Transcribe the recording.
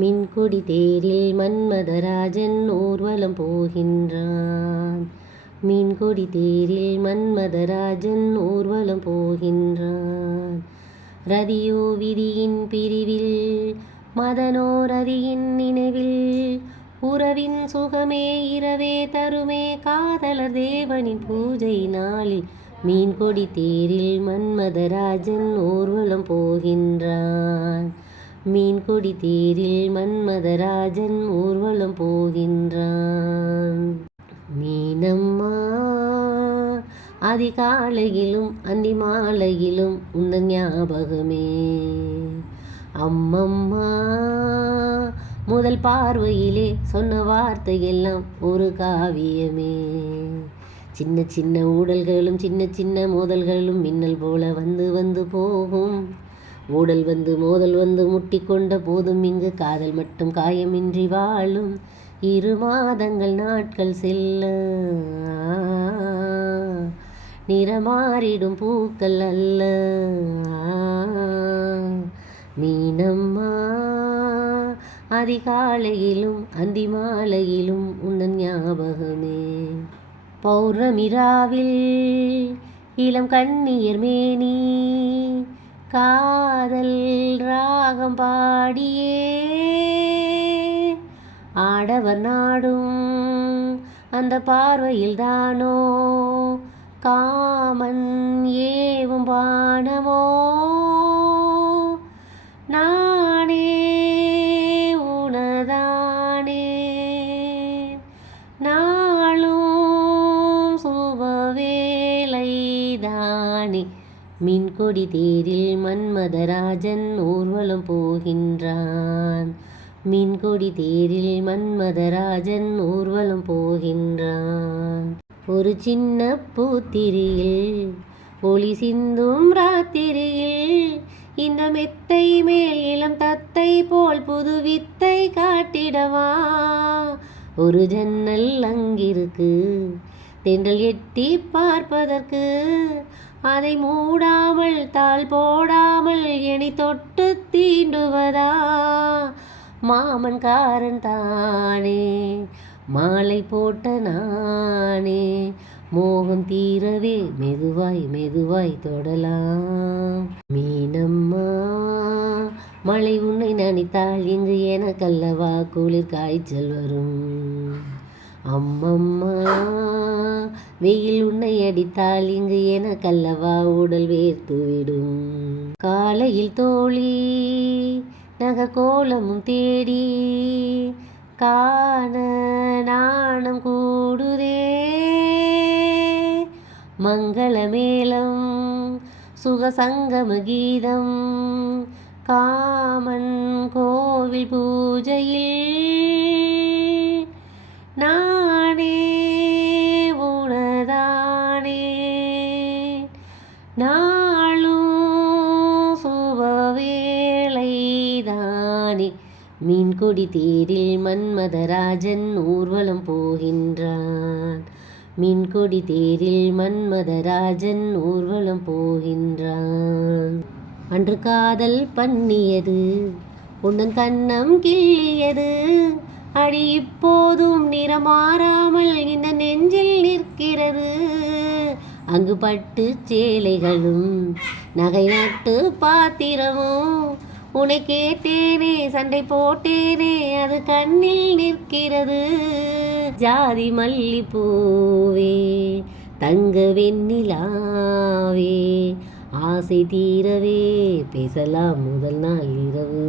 மின்கொடி தேரில் மன்மதராஜன் ஊர்வலம் போகின்றான். மீன்கொடி தேரில் மன்மதராஜன் ஊர்வலம் போகின்றான். ரதியோ விதியின் பிரிவில் மதனோ ரதியின் நினைவில் உறவின் சுகமே இரவே தருமே காதலர் தேவனின் பூஜை நாளில் மீன்கொடி தேரில் மன்மதராஜன் ஊர்வலம் போகின்றான். மீன்கொடி தேரில் மன்மதராஜன் ஊர்வலம் போகின்றான். மீனம்மா அதிகாலையிலும் அந்தி மாலையிலும் உந்தன் ஞாபகமே. அம்மம்மா முதல் பார்வையிலே சொன்ன வார்த்தையெல்லாம் ஒரு காவியமே. சின்ன சின்ன ஊடல்களும் சின்ன சின்ன மோதல்களும் மின்னல் போல வந்து வந்து போகும். ஊடல் வந்து மோதல் வந்து முட்டி கொண்ட போதும் இங்கு காதல் மட்டும் காயமின்றி வாழும். 2 மாதங்கள் நாட்கள் செல்ல நிறமாறிடும் பூக்கள் அல்ல. மீனம்மா அதிகாலையிலும் அந்தி மாலையிலும் உந்தன் ஞாபகமே. பௌர்ணமிராவில் இளம் கண்ணியர் மேனி காதல் ராகம் பாடியே ஆடவர் நாடும் அந்த பார்வையில் தானோ காமன் ஏவும் பானமோ. நானே உனதானே நாளும் சுபவேளைதானே. மீன்கொடி தேரில் மன்மதராஜன் ஊர்வலம் போகின்றான். மீன்கொடி தேரில் மன்மதராஜன் ஊர்வலம் போகின்றான். ஒரு சின்ன பூத்திரியில் ஒளி சிந்தும் ராத்திரியில் இந்த மெத்தை மேல் இளம் தத்தை போல் புது வித்தை காட்டிடவா. ஒரு ஜன்னல் அங்கிருக்கு தென்றல் எட்டி பார்ப்பதற்கு. அதை மூடாமல் தாள் போடாமல் எனை தொட்டு தீண்டுவதா. மாமன் காரன் தானே மாலை போட்ட நானே மோகம் தீரவே மெதுவாய் மெதுவாய் தொடலாம். மீனம்மா மழை உன்னை நினைத்தால் இங்கு எனக்கல்லவா குளிர் காய்ச்சல் வரும். அம்மம்மா வெயில் உன்னை அடித்தால் இங்கு எனக்கல்லவா உடல் வேர்த்துவிடும். காலையில் தோழி நக கோலமும் தேடி காண நாணம் கூடுதே. மங்கள மேளம் சுகசங்கம கீதம் காமன் கோவில் பூஜையில். நானே உனதானே நாளும் சுபவேளைதானே. மீன்கொடி தேரில் மன்மதராஜன் ஊர்வலம் போகின்றான். மீன்கொடி தேரில் மன்மதராஜன் ஊர்வலம் போகின்றான். அன்று காதல் பண்ணியது உந்தன் கன்னம் கிள்ளியது. அடி இப்போதும் நிறமாறாமல் இந்த நெஞ்சில் நிற்கிறது. அங்கு பட்டு சேலைகளும் நகை நட்டு பாத்திரமும் உன்னை கேட்டேனே சண்டை போட்டேனே அது கண்ணில் நிற்கிறது. ஜாதி மல்லிப்பூவே தங்க வெண்ணிலாவே ஆசை தீரவே பேசலாம் முதல் நாள் இரவு.